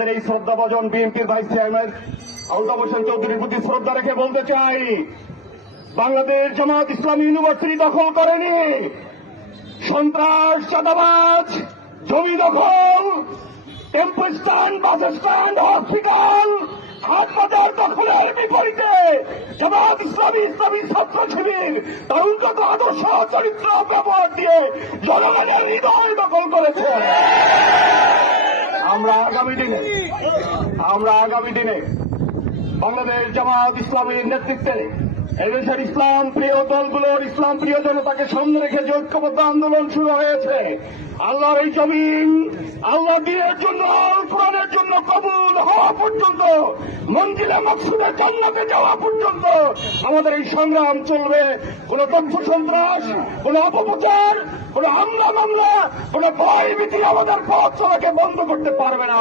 আমাদের এই শ্রদ্ধা ভজন বিএনপির ভাইস চেয়ারম্যান আলতাফ হোসেন চৌধুরীর প্রতি শ্রদ্ধা রেখে বলতে চাই, বাংলাদেশ জামাত ইসলামী ইউনিভার্সিটি দখল করেনি। সন্ত্রাস, চাঁদাবাজ, জমি দখল tempo stand bus stand hospital বাজার দখলের বিপরীতে জামাত ইসলামী ইসলামী ছাত্র শিবির তার উন্নত আদর্শ চরিত্র ব্যবহার দিয়ে জনগণের হৃদয় দখল করেছে। আগামী দিনে, আমরা আগামী দিনে বাংলাদেশ জামাত ইসলামীর নেতৃত্বে এদেশের ইসলাম প্রিয় দলগুলোর ইসলাম প্রিয় জনতাকে সামনে রেখে যে ঐক্যবদ্ধ আন্দোলন শুরু হয়েছে, আল্লাহর এই জমিন, আল্লাহ দিনের জন্য কবুল হওয়া পর্যন্ত মঞ্জিলে মকসুদের জন্মতে যাওয়া পর্যন্ত আমাদের এই সংগ্রাম চলবে। কোন তথ্য সন্ত্রাস, কোন অপপ্রচার, কোন হামলা মামলা, কোন ভয় ভীতি আমাদের পথ চলাকে বন্ধ করতে পারবে না।